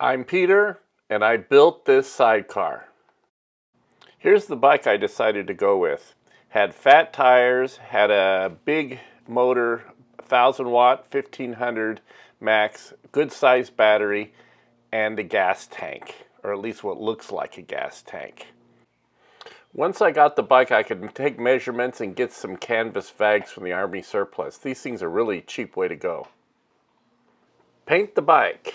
I'm Peter, and I built this sidecar. Here's the bike I decided to go with. Had fat tires, had a big motor, 1000 watt, 1500 max, good sized battery, and a gas tank, or at least what looks like a gas tank. Once I got the bike, I could take measurements and get some canvas vags from the Army surplus. These things are really a cheap way to go. Paint the bike.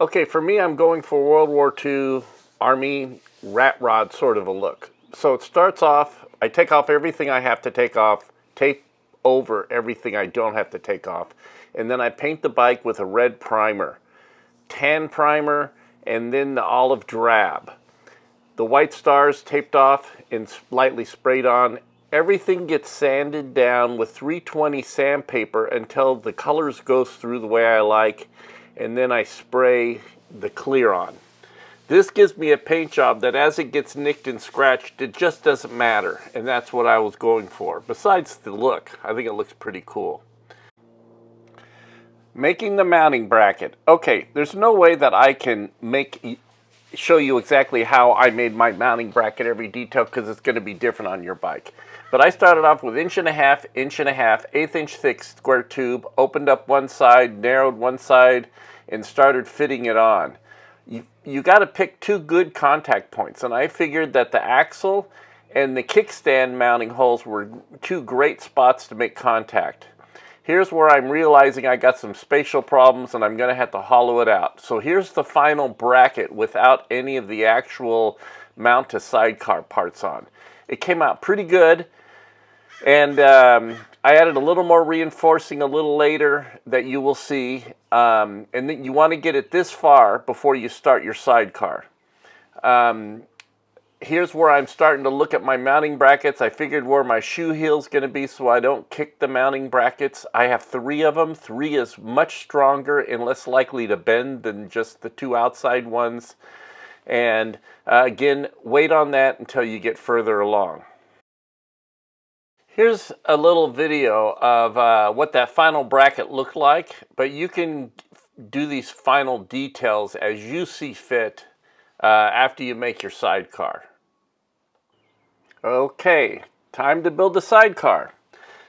Okay, for me, I'm going for World War II Army rat rod sort of a look. So it starts off, I take off everything I have to take off, tape over everything I don't have to take off, and then I paint the bike with a red primer, tan primer, and then the olive drab. The white stars taped off and lightly sprayed on. Everything gets sanded down with 320 sandpaper until the colors goes through the way I like, and then I spray the clear on. This gives me a paint job that as it gets nicked and scratched, it just doesn't matter, and that's what I was going for. Besides the look, I think it looks pretty cool. Making the mounting bracket. Okay, there's no way that I can show you exactly how I made my mounting bracket, every detail, because it's going to be different on your bike. But I started off with 1.5 inch, 1/8 inch thick square tube, opened up one side, narrowed one side, and started fitting it on. You got to pick two good contact points, and I figured that the axle and the kickstand mounting holes were two great spots to make contact. Here's where I'm realizing I got some spatial problems and I'm going to have to hollow it out. So here's the final bracket without any of the actual mount to sidecar parts on. It came out pretty good, and I added a little more reinforcing a little later that you will see. And then you want to get it this far before you start your sidecar. Here's where I'm starting to look at my mounting brackets. I figured where my shoe heel's going to be so I don't kick the mounting brackets. I have 3 of them. 3 is much stronger and less likely to bend than just the 2 outside ones. And again, wait on that until you get further along. Here's a little video of what that final bracket looked like, but you can do these final details as you see fit after you make your sidecar. Okay, time to build the sidecar.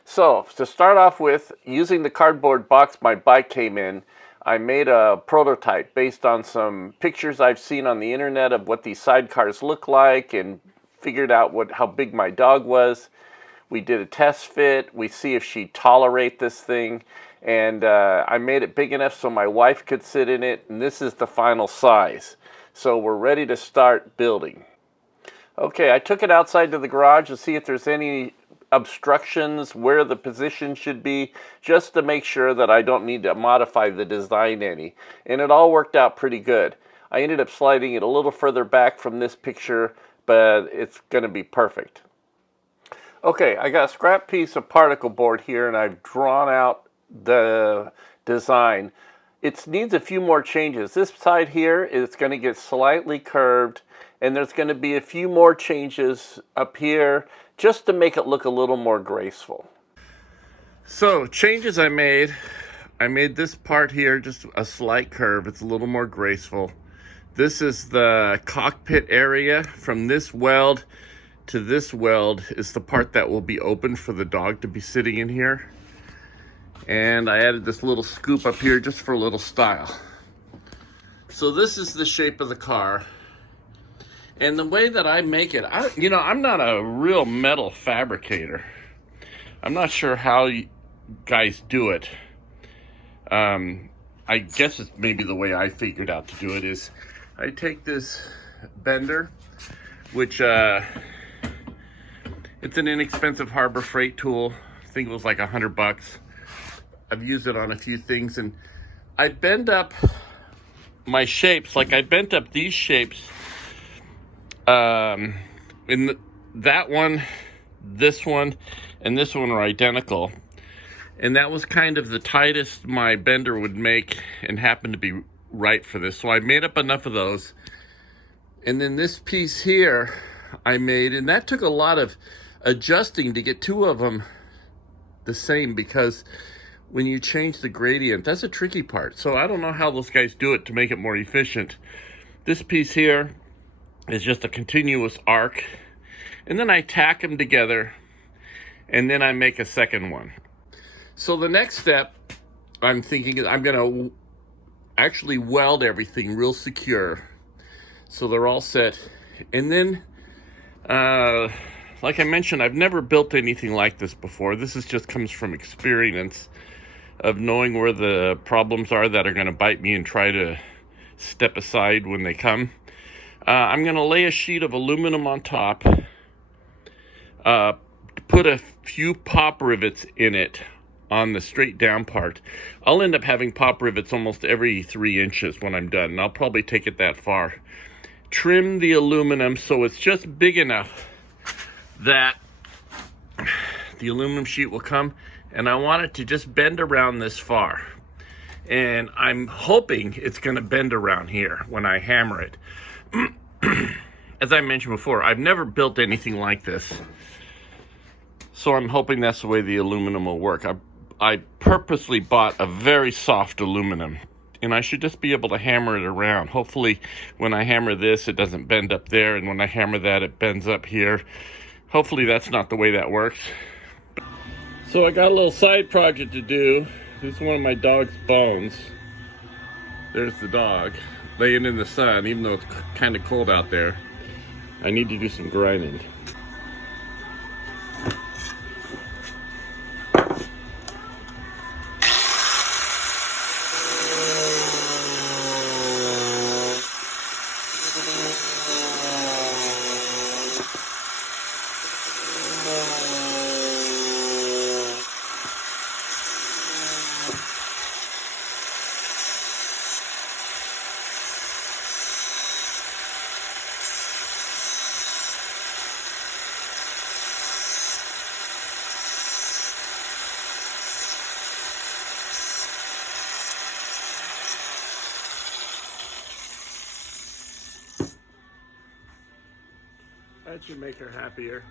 So, to start off with, using the cardboard box my bike came in, I made a prototype based on some pictures I've seen on the internet of what these sidecars look like, and figured out how big my dog was. We did a test fit. We see if she'd tolerate this thing, and I made it big enough so my wife could sit in it, and this is the final size. So we're ready to start building. Okay, I took it outside to the garage to see if there's any obstructions, where the position should be, just to make sure that I don't need to modify the design any. And it all worked out pretty good. I ended up sliding it a little further back from this picture, but it's going to be perfect. Okay, I got a scrap piece of particle board here, and I've drawn out the design. It needs a few more changes. This side here is going to get slightly curved, and there's going to be a few more changes up here just to make it look a little more graceful. So, changes I made this part here just a slight curve. It's a little more graceful. This is the cockpit area. From this weld to this weld is the part that will be open for the dog to be sitting in here. And I added this little scoop up here just for a little style. So this is the shape of the car. And the way that I make it, I'm not a real metal fabricator. I'm not sure how you guys do it. I guess it's maybe the way I figured out to do it is I take this bender, which it's an inexpensive Harbor Freight tool. I think it was like $100. I've used it on a few things, and I bend up my shapes. Like I bent up these shapes. That one, this one, and this one are identical. And that was kind of the tightest my bender would make and happened to be right for this. So I made up enough of those. And then this piece here I made, and that took a lot of adjusting to get 2 of them the same, because when you change the gradient. That's a tricky part. So I don't know how those guys do it to make it more efficient. This piece here is just a continuous arc, and then I tack them together, and then I make a second one. So the next step I'm thinking is I'm gonna actually weld everything real secure so they're all set. And then like I mentioned, I've never built anything like this before. This is just comes from experience of knowing where the problems are that are going to bite me and try to step aside when they come. I'm going to lay a sheet of aluminum on top, put a few pop rivets in it on the straight down part. I'll end up having pop rivets almost every 3 inches when I'm done, and I'll probably take it that far. Trim the aluminum so it's just big enough that the aluminum sheet will come, and I want it to just bend around this far. And I'm hoping it's going to bend around here when I hammer it. As I mentioned before, I've never built anything like this, so I'm hoping that's the way the aluminum will work. I purposely bought a very soft aluminum, and I should just be able to hammer it around. Hopefully when I hammer this, it doesn't bend up there, and when I hammer that, it bends up here. Hopefully that's not the way that works. So I got a little side project to do. This is one of my dog's bones. There's the dog laying in the sun, even though it's kind of cold out there. I need to do some grinding. That should make her happier.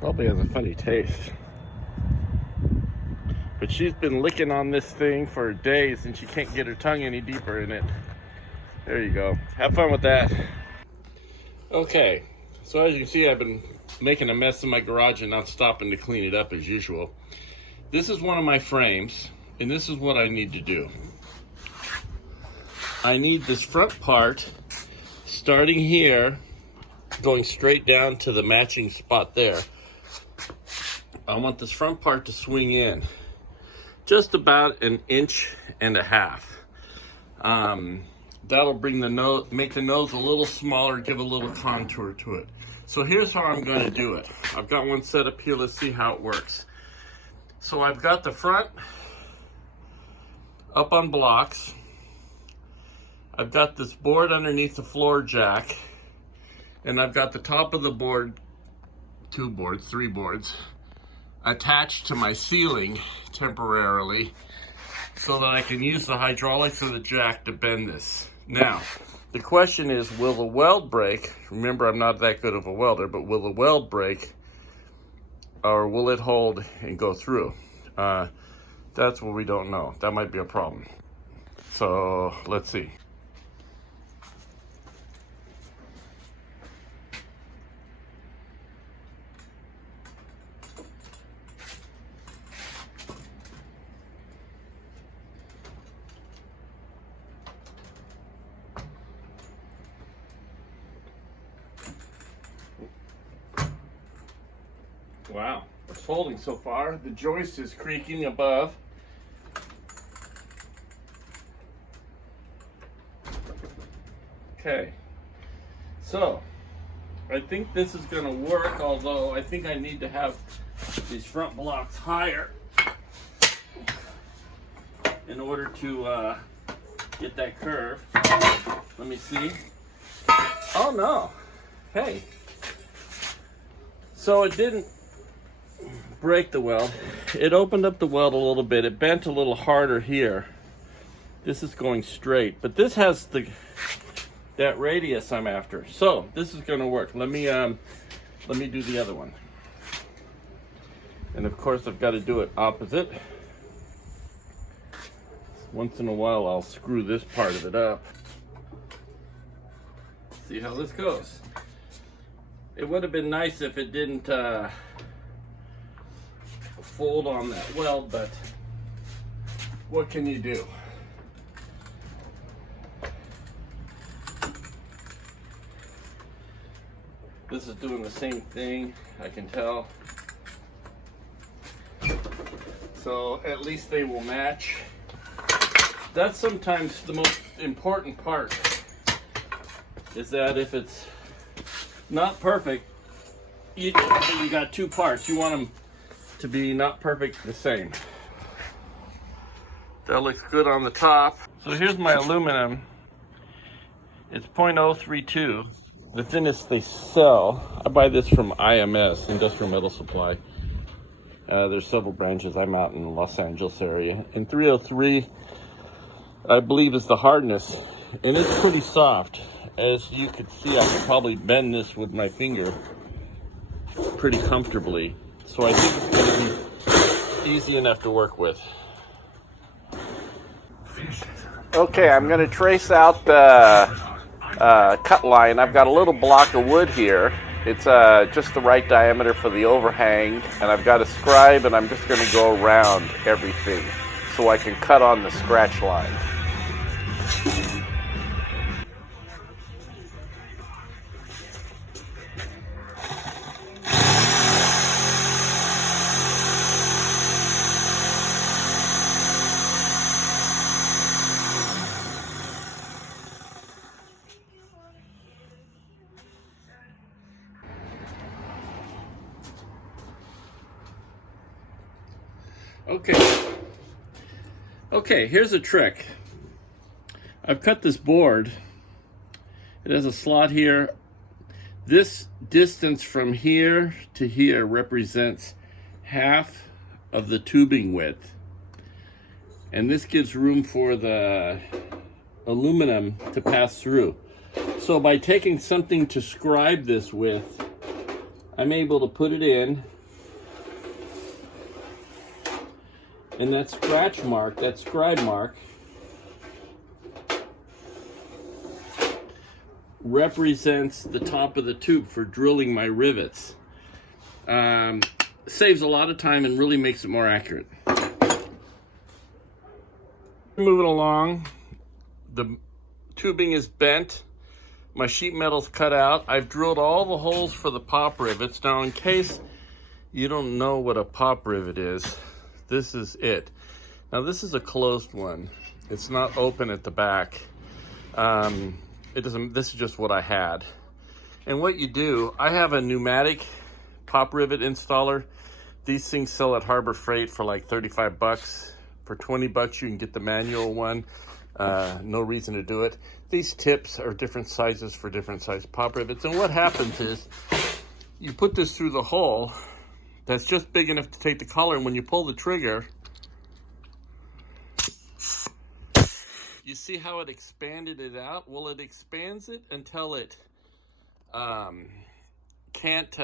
Probably has a funny taste. But she's been licking on this thing for days and she can't get her tongue any deeper in it. There you go. Have fun with that. Okay, so as you can see, I've been making a mess in my garage and not stopping to clean it up as usual. This is one of my frames, and this is what I need to do. I need this front part starting here, going straight down to the matching spot there. I want this front part to swing in just about 1.5 inches. That'll bring the nose, make the nose a little smaller, give a little contour to it. So here's how I'm going to do it. I've got one set up here. Let's see how it works. So I've got the front up on blocks. I've got this board underneath the floor jack, and I've got the top of the board, 3 boards, attached to my ceiling temporarily so that I can use the hydraulics of the jack to bend this. Now, the question is, will the weld break? Remember, I'm not that good of a welder, but will the weld break, or will it hold and go through? That's what we don't know. That might be a problem. So let's see. Wow, it's holding so far. The joist is creaking above. Okay, so I think this is going to work, although I think I need to have these front blocks higher in order to get that curve. Let me see. Oh no, hey. So it didn't break the weld. it opened up the weld a little bit. It bent a little harder here. This is going straight, but this has that radius I'm after. So this is going to work. Let me do the other one. And of course I've got to do it opposite. Once in a while I'll screw this part of it up. See how this goes. It would have been nice if it didn't fold on that weld, but what can you do? This is doing the same thing, I can tell. So at least they will match. That's sometimes the most important part, is that if it's not perfect, you got two parts. You want them to be not perfect the same. That looks good on the top. So here's my aluminum. It's 0.032. The thinnest they sell. I buy this from IMS, Industrial Metal Supply. There's several branches. I'm out in the Los Angeles area. And 303, I believe, is the hardness. And it's pretty soft. As you can see, I could probably bend this with my finger pretty comfortably. So I think it's going to be easy enough to work with. Okay, I'm going to trace out the cut line. I've got a little block of wood here. It's just the right diameter for the overhang, and I've got a scribe, and I'm just going to go around everything so I can cut on the scratch line. Okay, here's a trick. I've cut this board. It has a slot here. This distance from here to here represents half of the tubing width. And this gives room for the aluminum to pass through. So by taking something to scribe this with, I'm able to put it in. And that scratch mark, that scribe mark, represents the top of the tube for drilling my rivets. Saves a lot of time and really makes it more accurate. Moving along, the tubing is bent. My sheet metal's cut out. I've drilled all the holes for the pop rivets. Now, in case you don't know what a pop rivet is, this is it. Now this is a closed one. It's not open at the back. This is just what I had. And what you do, I have a pneumatic pop rivet installer. These things sell at Harbor Freight for like 35 bucks. For 20 bucks you can get the manual one. No reason to do it. These tips are different sizes for different size pop rivets. And what happens is you put this through the hole that's just big enough to take the collar, and when you pull the trigger, you see how it expanded it out? Well, it expands it until it can't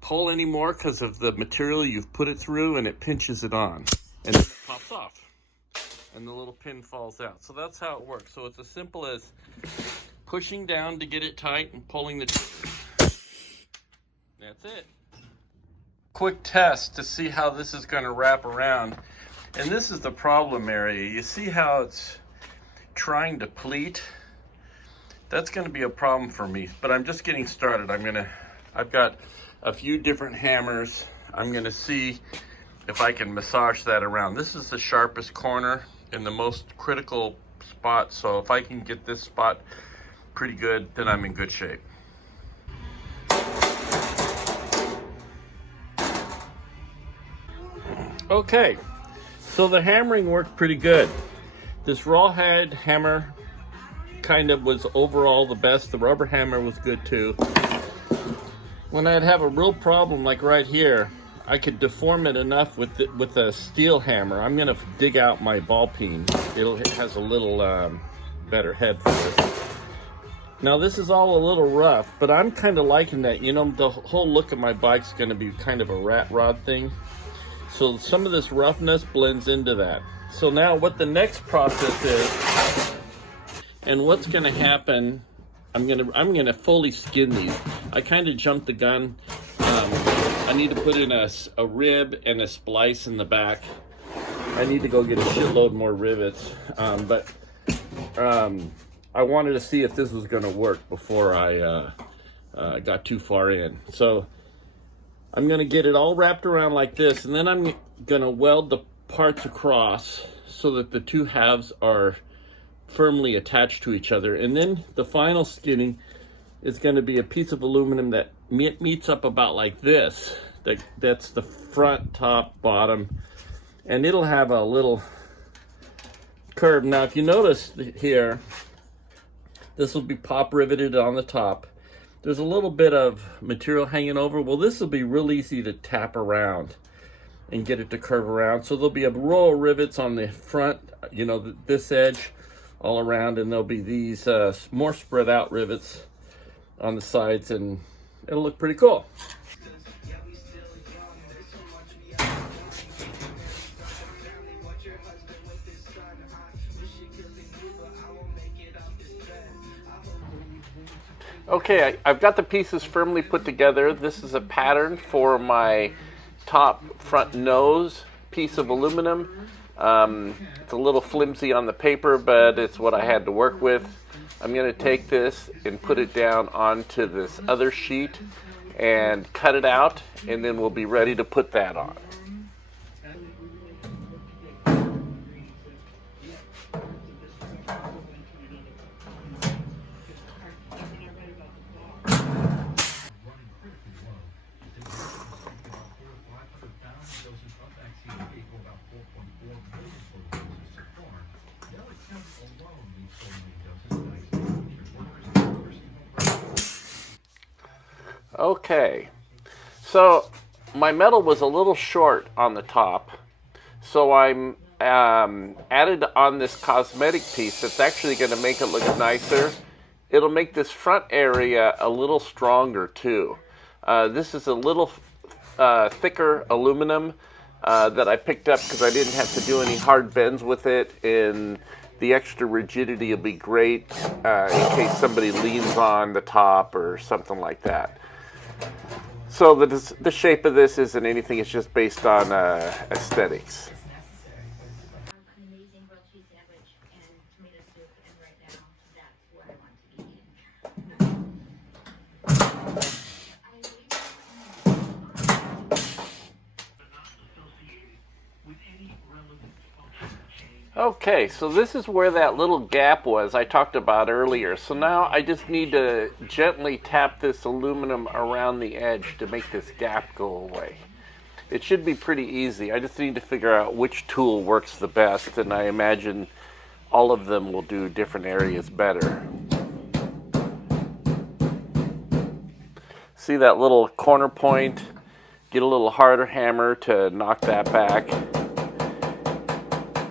pull anymore because of the material you've put it through, and it pinches it on, and then it pops off, and the little pin falls out. So that's how it works. So it's as simple as pushing down to get it tight and pulling the trigger. That's it. Quick test to see how this is going to wrap around. And this is the problem area. You see how it's trying to pleat? That's going to be a problem for me, but I'm just getting started. I've got a few different hammers. I'm going to see if I can massage that around. This is the sharpest corner and the most critical spot. So if I can get this spot pretty good, then I'm in good shape. Okay, so the hammering worked pretty good. This rawhide hammer kind of was overall the best. The rubber hammer was good too. When I'd have a real problem like right here, I could deform it enough with a steel hammer. I'm gonna dig out my ball peen. It has a little better head for this. Now this is all a little rough, but I'm kind of liking that. You know, the whole look of my bike's gonna be kind of a rat rod thing. So some of this roughness blends into that. So now what the next process is, and what's gonna happen, I'm gonna fully skin these. I kind of jumped the gun. I need to put in a rib and a splice in the back. I need to go get a shitload more rivets, but I wanted to see if this was gonna work before I got too far in. So I'm gonna get it all wrapped around like this, and then I'm gonna weld the parts across so that the two halves are firmly attached to each other. And then the final skinning is gonna be a piece of aluminum that meets up about like this. That's the front, top, bottom, and it'll have a little curve. Now, if you notice here, this will be pop riveted on the top. There's a little bit of material hanging over. Well, this will be real easy to tap around and get it to curve around. So there'll be a row of rivets on the front, you know, this edge all around, and there'll be these more spread out rivets on the sides, and it'll look pretty cool. Okay, I've got the pieces firmly put together. This is a pattern for my top front nose piece of aluminum. It's a little flimsy on the paper, but it's what I had to work with. I'm going to take this and put it down onto this other sheet and cut it out, and then we'll be ready to put that on. Okay, so my metal was a little short on the top, so I'm added on this cosmetic piece that's actually going to make it look nicer. It'll make this front area a little stronger too. This is a little thicker aluminum that I picked up because I didn't have to do any hard bends with it, and the extra rigidity will be great in case somebody leans on the top or something like that. So the shape of this isn't anything, it's just based on aesthetics. An amazing grilled cheese sandwich and tomato soup, and right now that's what I want to eat. Okay, so this is where that little gap was I talked about earlier. So now I just need to gently tap this aluminum around the edge to make this gap go away. It should be pretty easy. I just need to figure out which tool works the best, and I imagine all of them will do different areas better. See that little corner point? Get a little harder hammer to knock that back.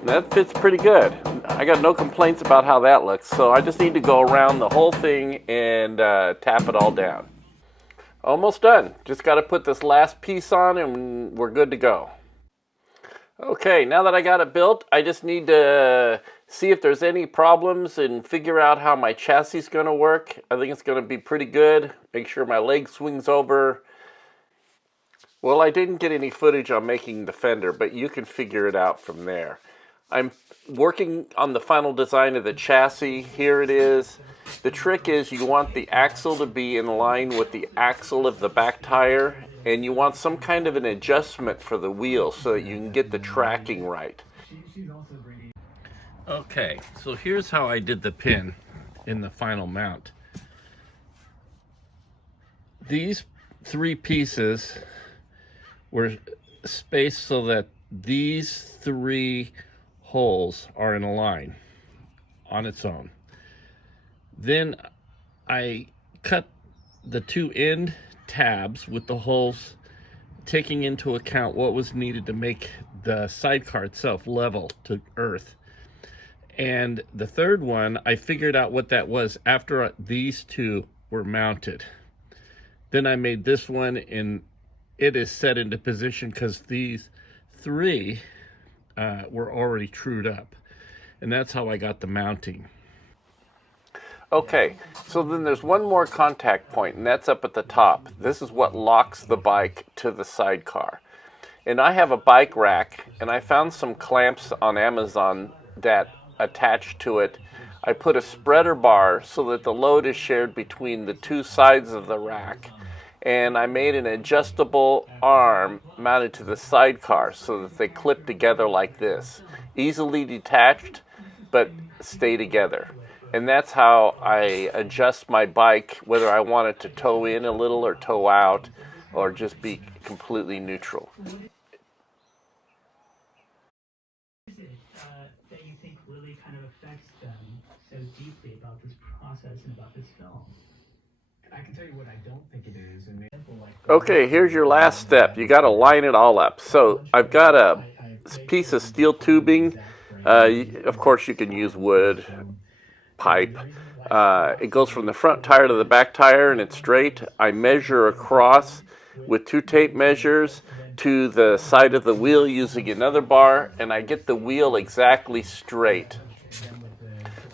That fits pretty good. I got no complaints about how that looks, so I just need to go around the whole thing and tap it all down. Almost done. Just got to put this last piece on and we're good to go. Okay, now that I got it built, I just need to see if there's any problems and figure out how my chassis is going to work. I think it's going to be pretty good. Make sure my leg swings over. Well, I didn't get any footage on making the fender, but you can figure it out from there. I'm working on the final design of the chassis. Here it is. The trick is you want the axle to be in line with the axle of the back tire, and you want some kind of an adjustment for the wheel so that you can get the tracking right. Okay, so here's how I did the pin in the final mount. These three pieces were spaced so that these three holes are in a line on its own. Then I cut the two end tabs with the holes taking into account what was needed to make the sidecar itself level to earth. And the third one, I figured out what that was after these two were mounted. Then I made this one, and it is set into position because these three were already trued up. And that's how I got the mounting. Okay, so then there's one more contact point, and that's up at the top. This is what locks the bike to the sidecar. And I have a bike rack, and I found some clamps on Amazon that attach to it. I put a spreader bar so that the load is shared between the two sides of the rack. And I made an adjustable arm mounted to the sidecar so that they clip together like this. Easily detached, but stay together. And that's how I adjust my bike, whether I want it to tow in a little or tow out, or just be completely neutral. What is it that you think really kind of affects them so deeply about this process and about this film? I can tell you what I don't think it is. And Okay, here's your last step. You got to line it all up. So I've got a piece of steel tubing. Of course, you can use wood, pipe. It goes from the front tire to the back tire, and it's straight. I measure across with 2 tape measures to the side of the wheel using another bar, and I get the wheel exactly straight.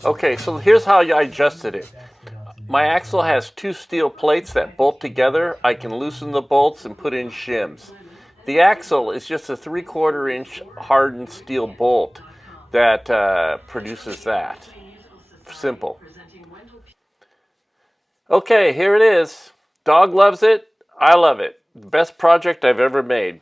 Okay, so here's how I adjusted it. My axle has 2 steel plates that bolt together. I can loosen the bolts and put in shims. The axle is just a 3/4 inch hardened steel bolt that produces that. Simple. Okay, here it is. Dog loves it. I love it. Best project I've ever made.